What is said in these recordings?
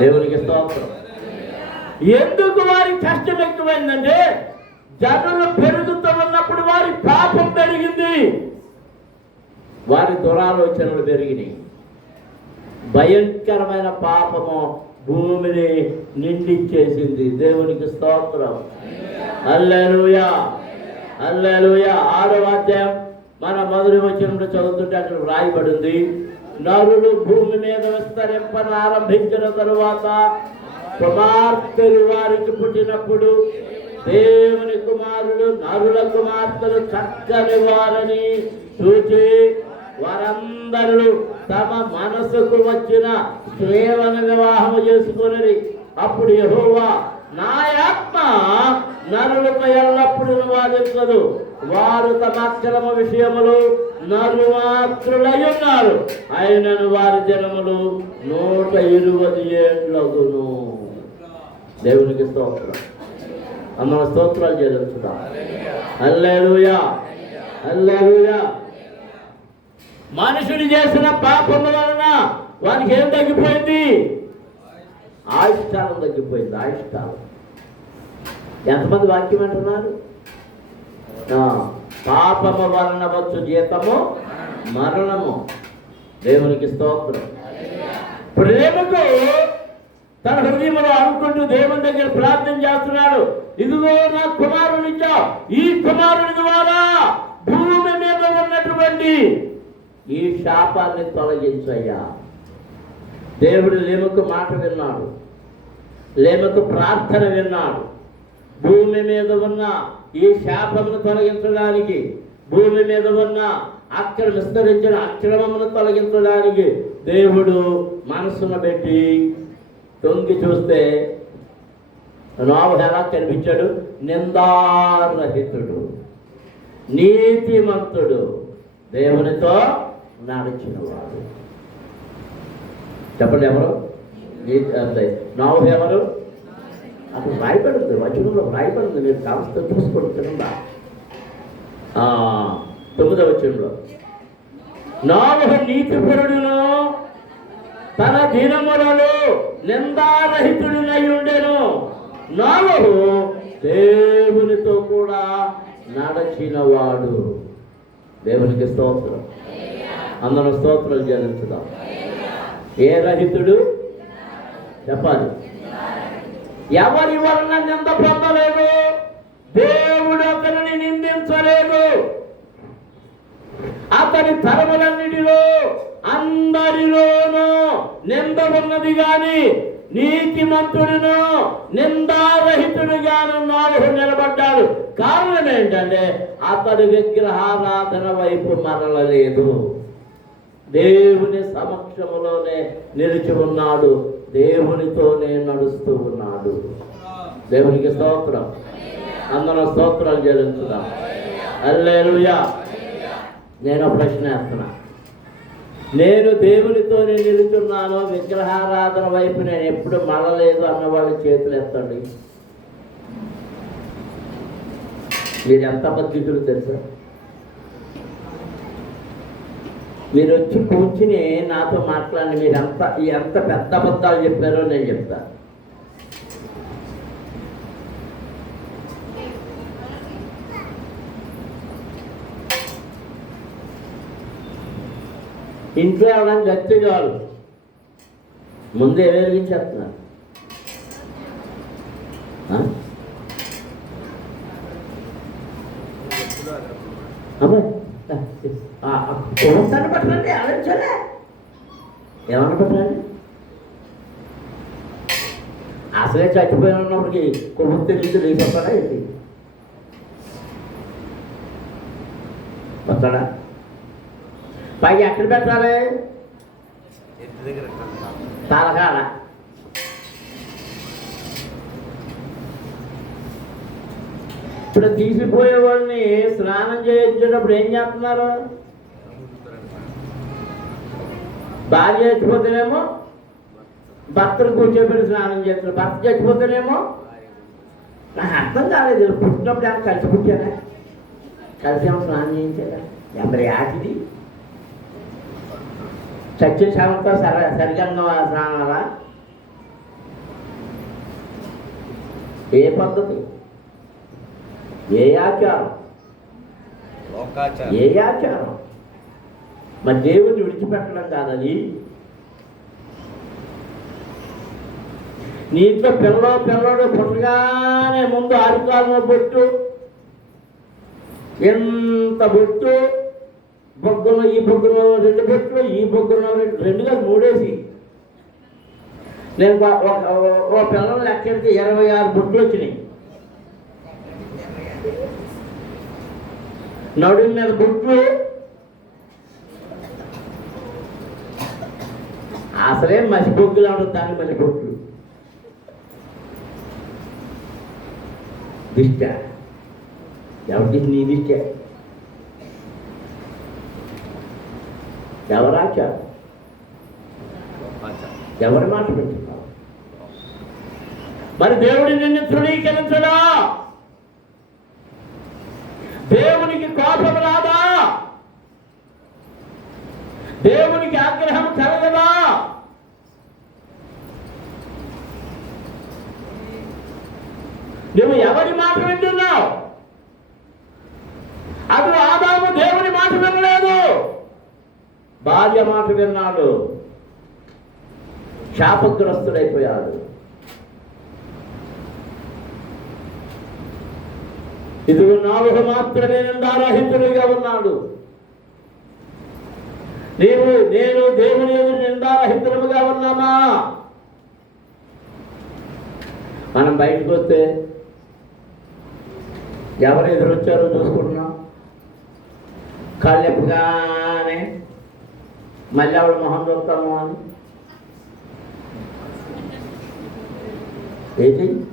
దేవునికి స్తోత్రం. ఎందుకు వారి కష్టం ఎక్కువైందంటే జనులు పెరుగుతూ ఉన్నప్పుడు వారి పాపం పెరిగింది. వారి దురాలోచనలు పెరిగినాయి. భయంకరమైన పాపము భూమిని నిండిచ్చేసింది. దేవునికి స్తోత్రం. అల్లెలుయా అల్లెలుయా ఆరో అధ్యాయం మన మొదటి వచ్చినప్పుడు చదువుతుంటే అక్కడ రాయబడింది నరులు భూమి మీద విస్తరింపను ఆరంభించిన తరువాత కుమార్తెలు వారికి పుట్టినప్పుడు దేవుని కుమారుడు నరుల కుమార్తెలు చక్కని వారని చూచి వారందరూ తమ మనసుకు వచ్చిన స్త్రీలను వివాహం చేసుకుని అప్పుడు ఎహోవా నా ఆత్మ నరులకు ఎల్లప్పుడూ వాదించదు. వారు తమ అక్షరము విషయములు నరుమాత్రులయ్యున్నారు. ఉన్నారు అయినను వారి జనములు నూట ఇరవై ఏళ్ళగును దేవునికి స్తోత్రం. అమ్మ స్తోత్రాలు చెల్లించుదాం. అల్లెలుయా అల్లెలుయా మనుషుడు చేసిన పాపముల వలన వానికి ఏం తగ్గిపోయింది? ఆయుష్కాలం తగ్గిపోయింది ఆయుష్కాలం ఎంతమంది వాక్యం అంటున్నారు? పాపము వలన వచ్చు జీతము మరణము. దేవునికి స్తోత్రం. ప్రేమకు తన హృదయంలో అనుకుంటూ దేవుని దగ్గర ప్రార్థన చేస్తున్నాడు. ఇదిగో నా కుమారునిచ్చా ఈ కుమారుని ద్వారా భూమి మీద ఉన్నటువంటి ఈ శాపాన్ని తొలగించయ్యా దేవుడు లేముకు మాట విన్నాడు. లేముకు ప్రార్థన విన్నాడు. భూమి మీద ఉన్న ఈ శాపమును తొలగించడానికి భూమి మీద ఉన్న అక్కడ విస్తరించిన అక్రమమును తొలగించడానికి దేవుడు మనసును పెట్టి తొంగి చూస్తే నోవ ఎలా కనిపించాడు? నిందారహితుడు నీతిమంతుడు దేవునితో నడిచినవాడు. చెప్పండి ఎవరు? నీ- అంటే ఎవరు? అక్కడ రాయబడింది వచనంలో రాయబడింది మీరు కాస్త చూసుకోండి కింద. తొమ్మిదవ వచనంలో. నాలుగు నీతిపరుడును తన దినములలో నిందారహితుడినై ఉండెను. నాలుగు దేవునితో కూడా నడచినవాడు. దేవునికి స్తోత్రం. అందరం స్తోత్రాలు చెల్లించుదాం ఏ రహితుడు? చెప్పాలి. ఎవరి వలన నింద పొందలేదు? దేవుడు అతనిని నిందించలేదు. అతని తరములన్నిటిలో అందరిలోనూ నింద ఉన్నది గాని నీతిమంతుడును నిందారహితుడుగాను నాలుగు నిలబడ్డాడు. కారణం ఏంటంటే అతడి విగ్రహారాధన వైపు మరలలేదు. దేవుని సమక్షములోనే నిలిచి ఉన్నాడు. దేవునితోనే నడుస్తూ ఉన్నాడు. దేవునికి స్తోత్రం. అందరం స్తోత్రాలు చెల్లించుదాం. అల్లేలుయా నేను ప్రశ్న వేస్తున్నా. నేను దేవునితోనే నిలుచున్నాను విగ్రహారాధన వైపు నేను ఎప్పుడు మళ్ళలేదు అన్న వాళ్ళ చేతులు ఎత్తండి. మీరు ఎంత బద్ధితులు తెలుసా? మీరు వచ్చి కూర్చుని నాతో మాట్లాడి మీరు ఎంత ఎంత పెద్ద అబద్ధాలు చెప్పారో నేను చెప్తా. ఇంట్లో ఎవరైనా చస్తే చాలు ముందే వెలిగించేస్తున్నారు ఆ? అబ్బాయి పట్టాలంటే పట్టండి ఆలోచించలే ఏమన్నా పట్టాలి అసలే చచ్చిపోయిన ఉన్నప్పటికి కుమస్తి నుంచి లేకపోతాడా ఏంటి వస్తాడా పైకి ఎక్కడ పెట్టాలి తలకాడ ఇప్పుడు తీసిపోయే వాళ్ళని స్నానం చేయించేటప్పుడు ఏం చేస్తున్నారు? భార్య చచ్చిపోతేనేమో భర్తను కూర్చోబెట్టి స్నానం చేస్తారు భర్త చచ్చిపోతేనేమో నాకు అర్థం కాలేదు. పుట్టినప్పుడు ఏమో కలిసి పుట్టారా కలిసి ఏమో స్నానం చేయించారా ఎవరి ఆటిది సత్యశామంతో సర సరిగంగా స్నానాలా? ఏ పద్ధతి? ఏ ఆచారం? ఏ ఆచారం? మరి దేవుని విడిచిపెట్టడం కాదని? నీ ఇంట్లో పిల్ల పిల్లడు పుట్టగానే ముందు ఆరుకాలను బొట్టు ఎంత బొట్టు బొగ్గులో ఈ బొగ్గులో రెండు బొట్లు ఈ బొగ్గులో రెండు రెండుగా మూడేసి. నేను ఒక- పిల్లలు లెక్కెడితే ఇరవై ఆరు బొట్లు వచ్చినాయి. నడుము మీద గుడ్లు. అసలే మసి బొగ్గులు అవడం దాని మళ్ళీ బొట్లు దిష్ట ఎవరికి నీ దిష్ట ఎవరాచారు ఎవరి మాట పెట్టుకున్నావు మరి దేవుడిని నిన్ను తృణీకరించడా? దేవునికి కోపం రాదా? దేవునికి ఆగ్రహం కలగదా? నువ్వు ఎవరి మాట వింటున్నావు? అటు ఆదాము దేవుని మాట వినలేదు. భార్య మాట విన్నాడు. శాపగ్రస్తుడైపోయాడు. ఇదిగో నాలుగు మాత్రమే నిందారహితుడిగా ఉన్నాడు. నీవు నేను దేవుని ఎదురు నిందారహితులుగా ఉన్నామా? మనం బయటకు వస్తే ఎవరు ఎదురొచ్చారో చూసుకుంటున్నాం. కళ్ళెప్పుగానే మళ్ళీ ఆవిడ మొహం చూస్తాము అని. ఏంటి?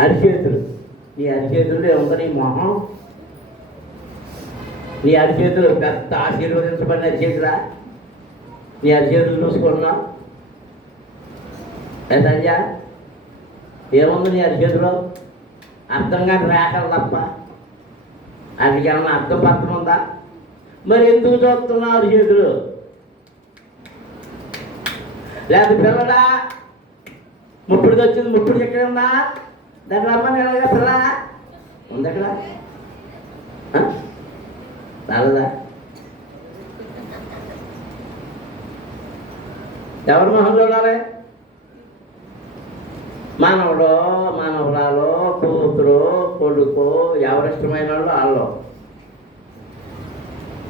అరిచేతులు. నీ అరిచేతులు ఏముంది మొహం. నీ అరిచేతులు పెద్ద ఆశీర్వదించబడిన అరిచేతులా? నీ అరిచేతులు చూసుకున్నా ఏ ఏముంది నీ అరిచేతిలో అర్థం కాని రేఖలు తప్ప. అది ఏమన్నా అర్థం పత్రం ఉందా? మరి ఎందుకు చూస్తున్నావు అరిచేతులు? లేదు పిల్లడా? ముప్పుడికి వచ్చింది ముప్పుడు ఎక్కడ ఉందా దాంట్లో రమ్మని ఎలాగా ఉంది అక్కడ? రాలేదా ఎవరు మొహం చూడాలి మానవుడు మానవురాలు కూతురు కొడుకు ఎవరిష్టమైన వాళ్ళు వాళ్ళు.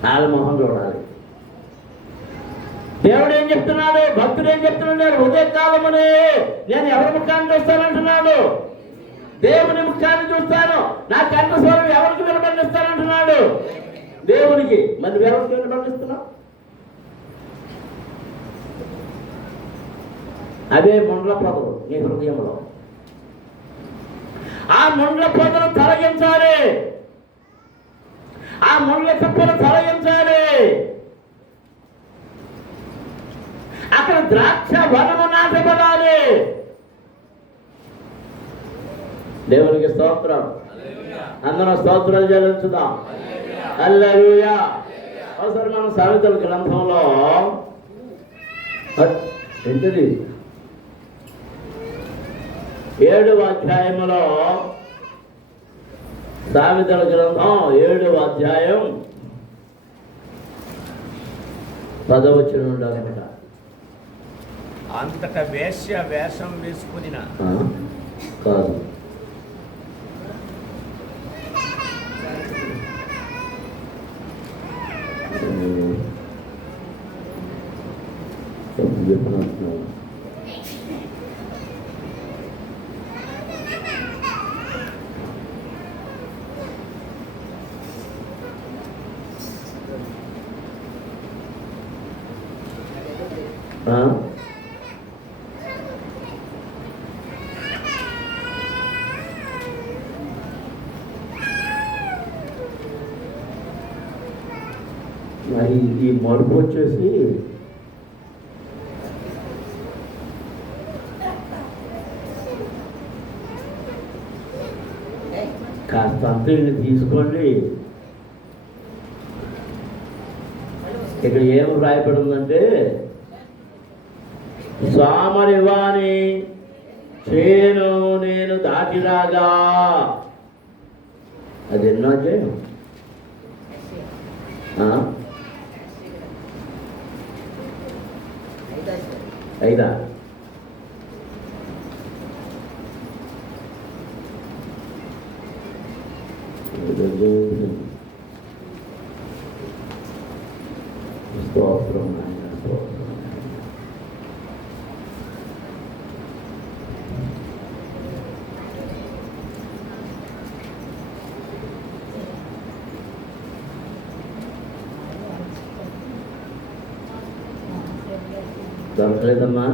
వాళ్ళ మొహం చూడాలి దేవుడు ఏం చెప్తున్నాడు? భక్తుడు ఏం చెప్తున్నాడు? ఉదయ కాలమని నేను ఎవరి ముఖాన్ని చూస్తానంటున్నాడు దేవుని ముఖ్యాన్ని చూస్తాను. నా కంట స్వరం ఎవరికి వినబండిస్తానంటున్నాడు దేవునికి. మరి ఎవరికి వినబండిస్తున్నావు అదే ముండ్ల పొదలు నీ హృదయంలో. ఆ ముండ్ల పొదలు తొలగించాలి. ఆ ముండ్ల కుప్పలు తొలగించాలి. అక్కడ ద్రాక్ష వనము నాటబడాలి. దేవునికి స్తోత్రం. అందరం స్తోత్రాలు చెల్లించుదాం. అల్లెలూయా అవసరం మన సావిత్రుల గ్రంథంలో ఏంటిది? ఏడవ అధ్యాయములో సావిత్రుల గ్రంథం ఏడవ అధ్యాయం పదవచ్చిన ఉండాలన్నమాట అంతట వేశ్య వేషం వేసుకునిన ఆ? కాదు. తప్పు చెప్పినట్టున్నావు. ఆ? మరి ఈ మడుపు వచ్చేసి కాస్త అంతని తీసుకోండి. ఇక్కడ ఏం రాయబడి ఉందంటే సామరివాణి చేను నేను దాటిరాగా. అది ఎన్నో చేయను ఐదా? స్తోత్రం నాయన స్తోత్రం నాయన. దొరకలేదమ్మా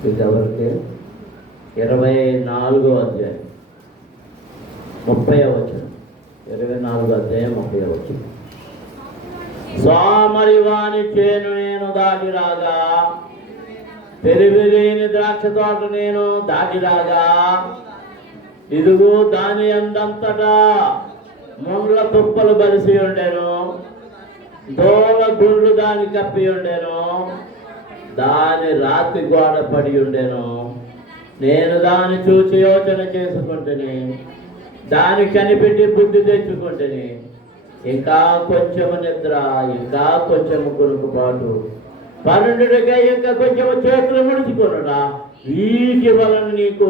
ఇది ఎవరికి ఇరవై నాలుగో అధ్యాయం ముప్పై వచ్చిన ఇరవై నాలుగో అధ్యాయం ముప్పై వచ్చిన సోమరి వాని చేను నేను దాటి రాగా తెలివి ద్రాక్ష తోట నేను దాటి ఇదిగో దాని అందంతటా ముండ్ల తుప్పలు బలిసి ఉండేను. దోమ గుండ్లు దాని కప్పి ఉండేను. దాని రాతి గోడ పడి ఉండేను. నేను దాన్ని చూసి యోచన చేసుకుంటుని దాని కనిపెట్టి బుద్ధి తెచ్చుకుంటుని ఇంకా కొంచెము నిద్ర ఇంకా కొంచెము కొనుక్కుపాటు పన్నెండుగా ఇంకా కొంచెము చేతులు ముడుచుకునుడా వీటి వలన నీకు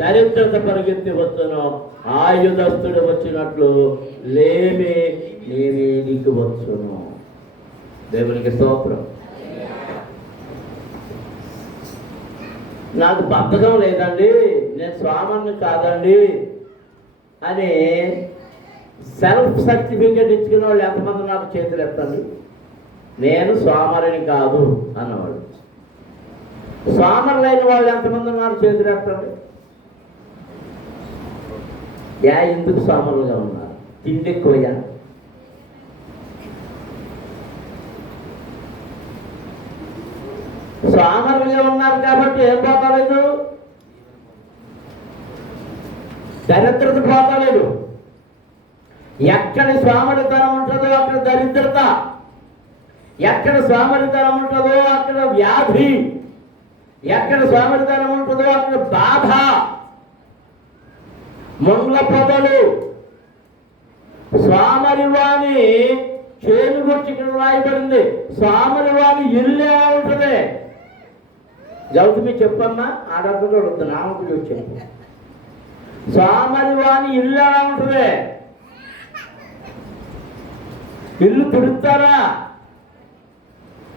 దరిద్రత పరిగెత్తి వచ్చును ఆయుధస్తుడు వచ్చినట్లు లేమి నేనే నీకు వచ్చును. దేవునికి స్తోత్రం. నాకు బద్ధకం లేదండి నేను స్వామిని కాదండి అని సెల్ఫ్ సర్టిఫికేట్ ఇచ్చుకున్న వాళ్ళు ఎంతమంది నాకు చేతులు ఎత్తండి? నేను స్వామరిని కాదు అన్నవాడు. స్వామరులైన వాళ్ళు ఎంతమంది ఉన్నారు చేతులు ఎత్తండి? యా ఎందుకు స్వామరులుగా ఉన్నారు? తిండి ఎక్కువయ్యా? స్వామరులుగా ఉన్నారు కాబట్టి ఏం పోతలేదు దరిద్రత పోతలేదు ఎక్కడ స్వామరితనం ఉంటుందో అక్కడ దరిద్రత. ఎక్కడ స్వామరితనం ఉంటుందో అక్కడ వ్యాధి. ఎక్కడ స్వామరితనం ఉంటుందో అక్కడ బాధ. ముండ్ల పొదలు. స్వామరివాణి చేను గురించి ఇక్కడ రాయబడింది. స్వామరివాణి ఇల్లే ఉంటుంది. గౌతమి చెప్పమ్మా ఆడప్పుడు వద్దు నామకుడు చెప్పు. స్వామరివాణి ఇల్లు ఎలా ఉంటుంది. ఇల్లు తుడుస్తారా?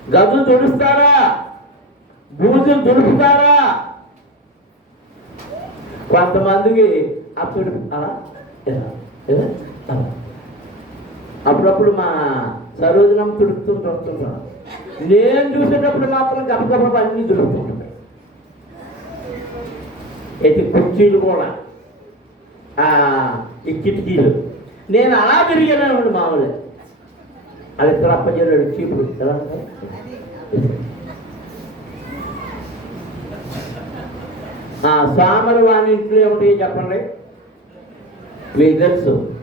గదులు తుడుస్తారా? బూజులు తుడుపుతారా కొంతమందికి అప్పుడు అలా అప్పుడప్పుడు మా సరోజనం తుడుపుతుంటూ వస్తుంటాను నేను చూసేటప్పుడు మాత్రం గబగబ అన్నీ దొరుకుతుంటాయి అయితే కుర్చీలు కూడా. ఆ, ఈ కిటికీలు. నేను అలా తిరిగాను మామూలు అది అప్పజేరాడు చీపుడు ఎలా ఉంది? ఆ సామరు వాని ఇంట్లో ఏమిటి చెప్పండి? మీకు తెలుసు.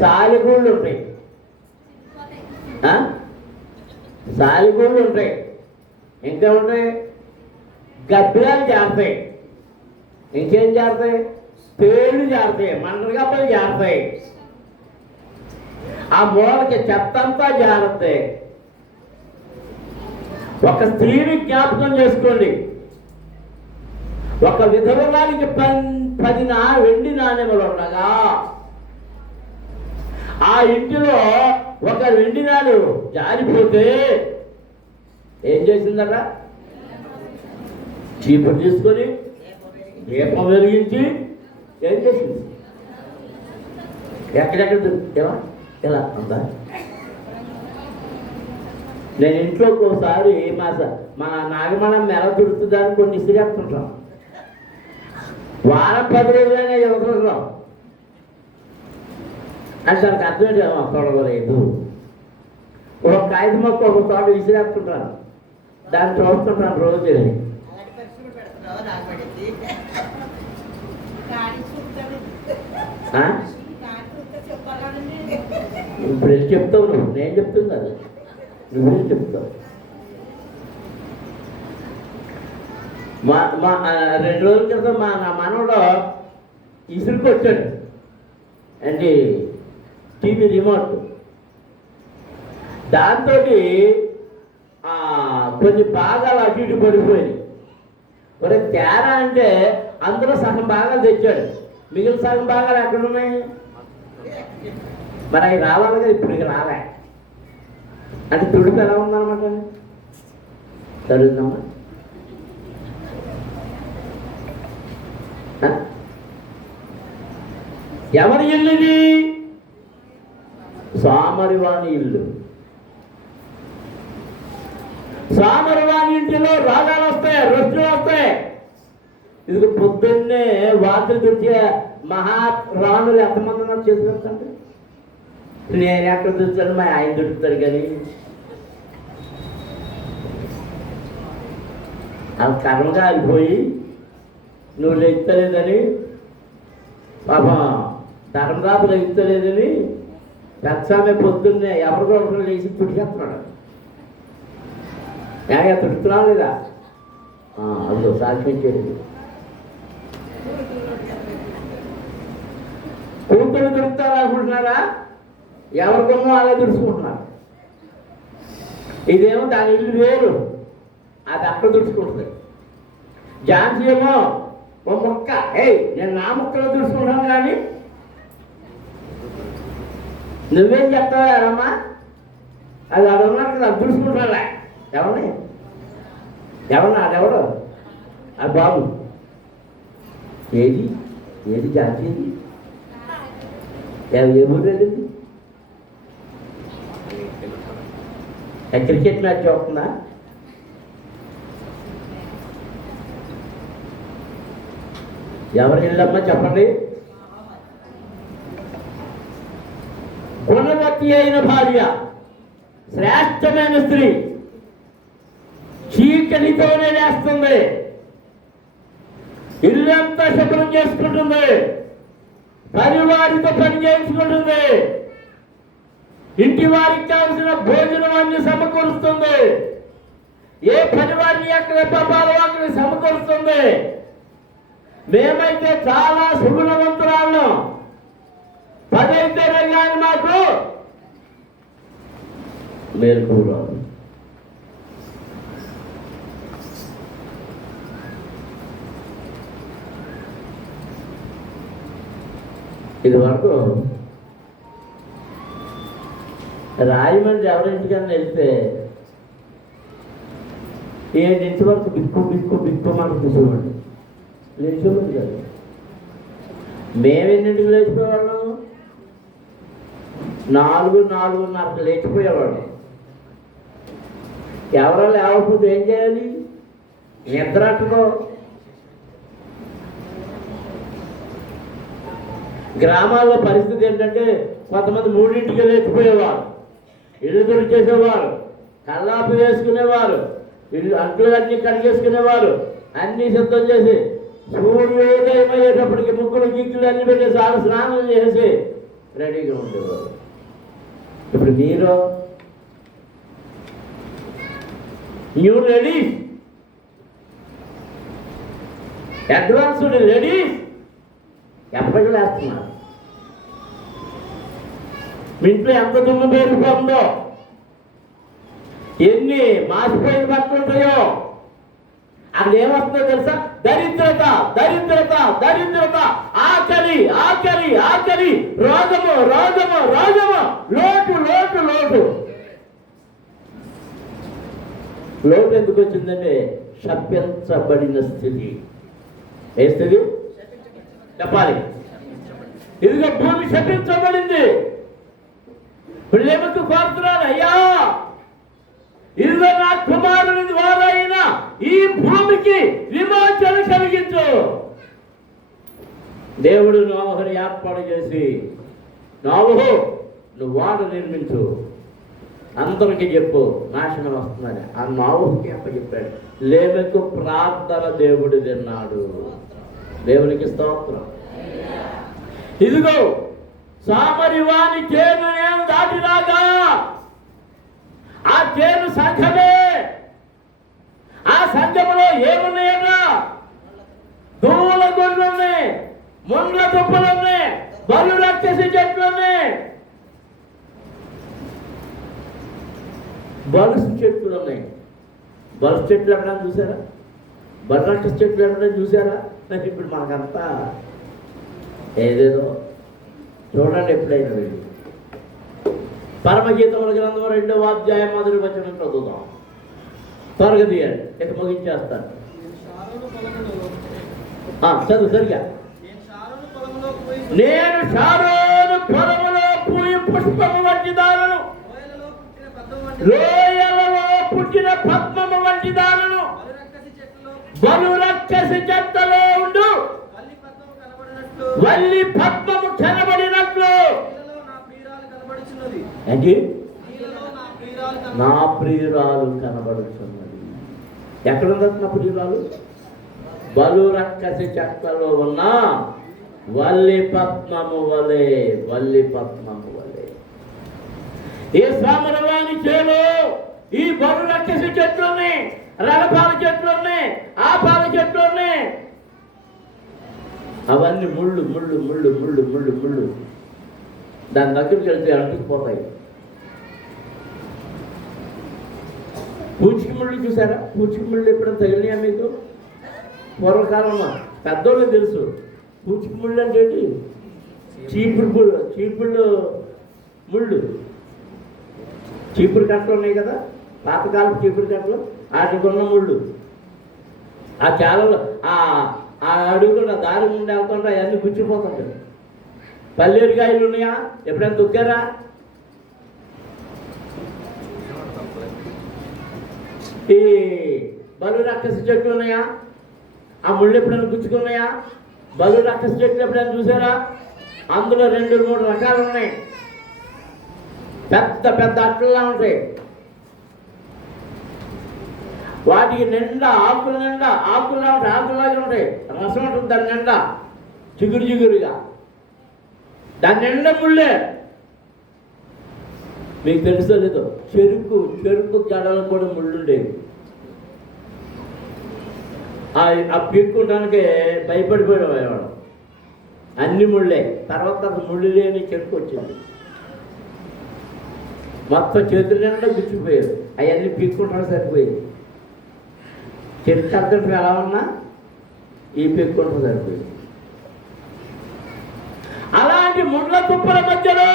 సాలిగూళ్ళు ఉంటాయి. ఆ? సాలిగూళ్ళు ఉంటాయి. ఇంకా ఉంటాయి? గబ్బిలాలు చేరతాయి ఇంకేం చేరతాయి పేర్లు చేరతాయి మండలగబ్బలు చేరతాయి ఆ మూలకి చెత్తంతా జాగ్రత్తే ఒక స్త్రీని జ్ఞాపకం చేసుకోండి. ఒక విధవరానికి పది నా వెండి నాణ్యములు ఉండగా ఆ ఇంటిలో ఒక వెండి నాడు జారిపోతే ఏం చేసిందట? చీపురు తీసుకొని దీపం వెలిగించి ఏం చేసింది? ఎక్కడెక్కడ దొరికితేవా ఎలా? ఉందా నేను ఇంట్లో ఒకసారి మా మా నాగమణం మెల దుడుతుందని కొన్ని ఇసిరేస్తుంటాం వారం పది రోజులైనా యువకులం అని దానికి అర్థం? ఆ, తొడగలేదు ఒక కాగితం మొక్క ఒక తోట విసిరేస్తుంటాను దాన్ని చూస్తుంటాను రోజు. ఇప్పుడు చెప్తావు నువ్వు. నేను చెప్తుంది అది. నువ్వు చెప్తావు. మా మా రెండు రోజుల క్రితం మా నా మనవడు ఇసురుకు వచ్చాడు అంటే టీవీ రిమోట్. దాంతో కొన్ని భాగాలు అటు ఇటు పడిపోయాయి మరి తేడా అంటే అందులో సగం భాగాలు తెచ్చాడు. మిగిలిన సగం భాగాలు ఎక్కడున్నాయి? మరి అవి రావాలి కదా ఇప్పుడు ఇక రాలే. అంటే తుడుపు ఎలా ఉందన్నమాట? చదువుతామా ఎవరి ఇల్లు ఇది? సామరివాణి ఇల్లు. సామరివాణి ఇంటిలో రాగాలు వస్తాయి రొచ్చులు వస్తాయి. ఇది పొద్దున్నే వార్తలు తెచ్చే మహా రాణులు ఎంతమంది ఉన్నారు చేసుకుంటే నేను ఎక్కడ చూస్తాను మా ఆయన దొరుకుతాడు కానీ. ఆ కర్మగా అయిపోయి నువ్వు లెక్కలేదని పాప ధర్మరాజు లెక్కలేదని పెద్దామె పొద్దున్నే ఎవరికో ఒకరు లేచి తుడిచేస్తున్నాడు. ఏగా తుడుతున్నావు లేదా? అది అదిగో సాక్ష్యం చేయండి కూతురు దొరుకుతారా అనుకుంటున్నారా? ఎవరికొన్నో అలా తుడుచుకుంటున్నారు. ఇదేమో దాని ఇల్లు వేరు. అది అక్కడ తుడుచుకుంటుంది. ఝాన్సీ ఏమో ఓ మొక్క ఏయ్ నేను నా మొక్కలో చూసుకుంటాను కానీ. నువ్వేం చెప్తావు ఎవరమ్మా అది అది ఉన్నాడు కదా అది ఎవరిని? ఎవరన్నా అదెవడు అది బాబు. ఏది? ఏది జాతి ఏది ఏ ఊరు వెళ్ళింది క్రికెట్ మ్యాచ్ చూస్తుందా ఎవరి ఇల్లమ్మా చెప్పండి? గుణవతి అయిన భార్య శ్రేష్టమైన స్త్రీ చీకటితోనే లేస్తుంది. ఇల్లంతా శుభ్రం చేసుకుంటుంది. పరివారితో పని చేయించుకుంటుంది. ఇంటి వారికి కావలసిన భోజనం అన్ని సమకూరుస్తుంది. ఏ పని వారిని ఎక్కడ పంపాలో అక్కడ సమకూరుస్తుంది. మేమైతే చాలా సుగుణవంతురాళ్ళం పదైతే కానీ మాకు. మేలుకు రాదు ఇది వరకు రాయమండ్రి ఎవరింటికన్నా వెళ్తే ఏడింటి వరకు బిక్కు బిక్కు బిక్కు మనకు కూర్చోమండి లేచేవాడు కాదు మేము ఎన్నింటికి లేచిపోయేవాళ్ళం? నాలుగు నాలుగున్నరకు లేచిపోయేవాళ్ళం. ఎవరో లేకపోతే ఏం చేయాలి? నిద్ర అట్టుకో గ్రామాల్లో పరిస్థితి ఏంటంటే కొంతమంది మూడింటికి లేచిపోయేవారు. ఇల్లు తుడి చేసేవారు కల్లాపు వేసుకునేవారు. ఇల్లు అంట్లు అన్ని కడిగేసుకునేవారు. అన్నీ సిద్ధం చేసి సూర్యోదయం అయ్యేటప్పటికి ముగ్గురు గీతులు అన్ని పెట్టేసి వాళ్ళు స్నానం చేసి రెడీగా ఉండేవారు. ఇప్పుడు మీరు యూ లేడీస్ అడ్వాన్స్డ్ లేడీస్ ఎప్పటికి లేస్తున్నారు. మీ ఇంట్లో ఎంత దుమ్ము పేరుకుందో ఎన్ని మాసిపోయిన బట్టలు ఉంటాయో అక్కడ ఏమొస్తుందో తెలుసా? దరిద్రత దరిద్రత దరిద్రత. ఆకలి ఆకలి ఆకలి. రోగము రోగము రోగము. లోటు లోటు లోటు. లోటు ఎందుకు వచ్చిందంటే శపించబడిన స్థితి. ఏ స్థితి? చెప్పాలి. ఇదిగో భూమి శపించబడింది. పిల్లలకు కోరుతున్నాను అయ్యా! ఇదిగో నా కుమారుని ద్వారా అయిన ఈ భూమికి విమోచన కలిగించు. దేవుడు నోహని ఏర్పాటు చేసి నోహు నువ్వు వాడ నిర్మించు. అందరికీ చెప్పు నాశనం వస్తుందని. ఆ నోహుకి అప్ప చెప్పాడు లేవకు ప్రార్థన దేవుడు తిన్నాడు దేవునికి స్తోత్రం. ఇదిగో సామరివాని చేను నేను దాటిరాగా ఆ చేను సంఘమే. ఆ సంఘములో ఏమున్నాయన్నా? దువ్వుల గొడ్లు ముండ్ల దుప్పలు ఉన్నాయి బలు రక్షసి చెట్లు బలుసు చెట్లు ఉన్నాయి బలుసు చెట్లు ఎక్కడైనా చూసారా? బలు చెట్లు ఎక్కడైనా చూసారా? నాకు ఇప్పుడు మాకంతా ఏదేదో చూడండి ఎప్పుడైనా వెళ్ళి. పరమగీతముల గ్రంథం రెండవ అధ్యాయం మొదటి వచ్చిన చదువుదాం. త్వరగా తీయండి ఇక ముగించేస్తాను. ఆ, చదువు సరిగా. నేను షారోను పొలములో పూయి పుష్పము వంటి దానను లోయలలో పుట్టిన పద్మము వంటి దానను బలు చెత్తలో ఉండు. వల్లి పద్మము కనబడినట్లు. ఏంటి నా ప్రియురాలు కనబడుతున్నది. ఎక్కడుంది నా ప్రియురాలు? బలు రక్కసి చెక్కలో ఉన్న వల్లి పద్మము వలె వల్లి పద్మము వలె. ఏ సామరవాణి చేలో ఈ బలు రక్కసి చెట్లు ఉన్నాయి రడపాల చెట్లు ఉన్నాయి ఆ పాల చెట్లు ఉన్నాయి అవన్నీ ముళ్ళు ముళ్ళు ముళ్ళు ముళ్ళు ముళ్ళు ముళ్ళు. దాని దగ్గరికి వెళ్తే అంటుకుపోతాయి పూచికి ముళ్ళు చూసారా పూచికిముళ్ళు ఎప్పుడైనా తగిలినాయా మీకు పూర్వకాలంలో పెద్దోళ్ళు తెలుసు పూచికిముళ్ళు అంటే ఏంటి చీపుడు చీపుళ్ళు ముళ్ళు చీపురు కట్టలు ఉన్నాయి కదా పాతకాలం చీపురు కట్టలు వాటికి ఉన్న ముళ్ళు ఆ చాలలో ఆ ఆ దారి ముందు వెళ్తుంటే అవన్నీ గుచ్చిపోతుంటాయి పల్లేరుకాయలు ఉన్నాయా ఎప్పుడైనా దుక్కారా ఈ బలు రక్కసి చెట్లు ఉన్నాయా? ఆ ముళ్ళు ఎప్పుడైనా గుచ్చుకున్నాయా? బలు రక్కసి చెట్లు ఎప్పుడైనా చూసారా? అందులో రెండు మూడు రకాలు ఉన్నాయి. పెద్ద పెద్ద అట్లలా ఉంటాయి. వాటికి నిండా ఆకుల నిండా ఆకుల్లా ఉంటాయి ఆకుల్లాగా ఉంటాయి. రసం ఉంటుంది దాని నిండా. చిగురు చిగురుగా. దాని నిండా ముళ్ళే. మీకు తెలుసో లేదో చెరుకు చెరుకు గడలు కూడా ముళ్ళుండేవి. ఆ ఆ భయపడిపోయాడు భయపడిపోయేవాడు అన్ని ముళ్ళే. తర్వాత అది ముళ్ళు లేని చెరుకు వచ్చింది. మొత్తం చేతులు నిండా గుచ్చిపోయారు అవన్నీ పీక్కుంటాను సరిపోయింది. చెరుకు అర్థం ఎలా ఉన్నా ఈ పీక్కుంటాం సరిపోయింది. అలాంటి తుప్పల మధ్యలో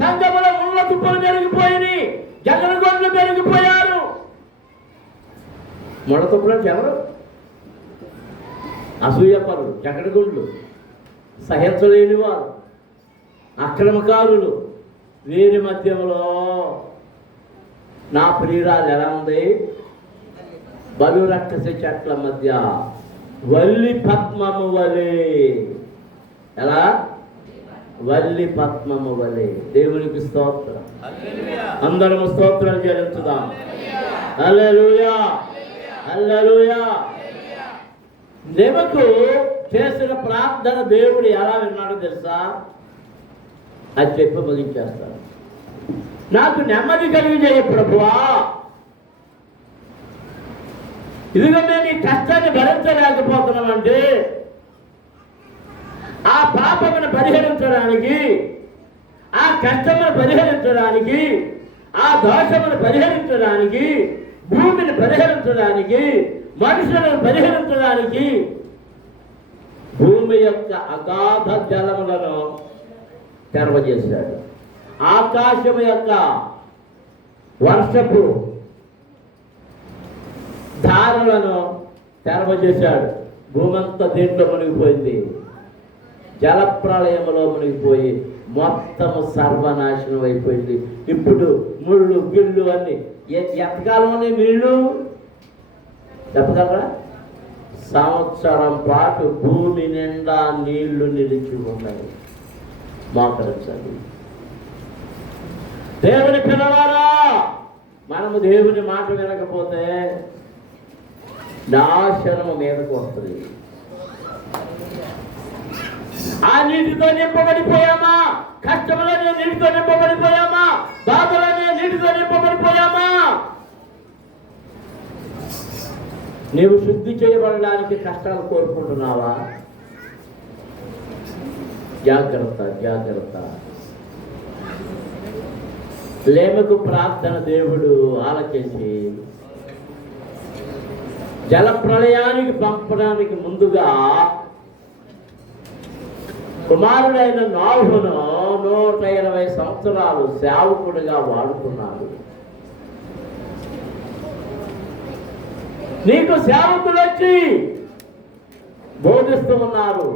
సంఘముల ఉన్న తుప్పలు పెరిగిపోయి జగనగొండ్లు పెరిగిపోయారు మొడ తుప్పలు అంటే ఎవరు అసూయపరులు జగడగుండ్లు సహించలేని వారు అక్రమకారులు. వీరి మధ్యలో నా ప్రియురాలు ఎలా ఉంది? బలు రక్కసి చెట్ల మధ్య వల్లి పద్మము వలె. ఎలా? వల్లి పద్మము వలె. దేవునికి స్తోత్రం. అందరము అందరం స్తోత్రాలు చెల్లించుదాం. హల్లెలూయా. హల్లెలూయా. దేవకు చేసిన ప్రార్థన దేవుడు ఎలా విన్నాడో తెలుసా? అది చెప్పి ముగించేస్తాను. నాకు నెమ్మది కలిగి చేయ ప్రభువా. ఇదిగో నేను ఈ కష్టాన్ని భరించలేకపోతున్నామంటే ఆ పాపమును పరిహరించడానికి ఆ కష్టమును పరిహరించడానికి ఆ దోషమును పరిహరించడానికి భూమిని పరిహరించడానికి మనుషులను పరిహరించడానికి భూమి యొక్క అగాధ జలములను తెరవజేశాడు ఆకాశము యొక్క వర్షపు ధారలను తెరవజేశాడు భూమంతా దీంట్లో మునిగిపోయింది? జలప్రళయంలో మునిగిపోయి మొత్తము సర్వనాశనం అయిపోయింది. ఇప్పుడు ముళ్ళు గిళ్ళు అన్ని ఎ- ఎంతకాలంలోనే నీళ్ళు చెప్పగలరా? సంవత్సరం పాటు భూమి నిండా నీళ్ళు నిలిచి ఉన్నాయి. మోకరించండి. దేవుని పిల్లవారా మనము దేవుని మాట వినకపోతే నాశనము మీదకు వస్తుంది. ఆ నీటితో నింపబడిపోయామా? కష్టములనే నీటితో నింపబడిపోయామా? బాధలనే నీటితో నింపబడిపోయామా? నీవు శుద్ధి చేయబడడానికి కష్టాలు కోరుకుంటున్నావా? జాగ్రత్త జాగ్రత్త. లేమకు ప్రార్థన దేవుడు ఆలకించి జల ప్రళయానికి పంపడానికి ముందుగా కుమారుడైన నాహును నూట ఇరవై సంవత్సరాలు సేవకుడిగా వాడుకున్నాడు. నీకు సేవకులు వచ్చి బోధిస్తూ ఉన్నారు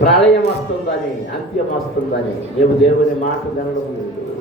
ప్రళయం వస్తుందని అంత్యం వస్తుందని. నీవు దేవుని మాట వినడం లేదు.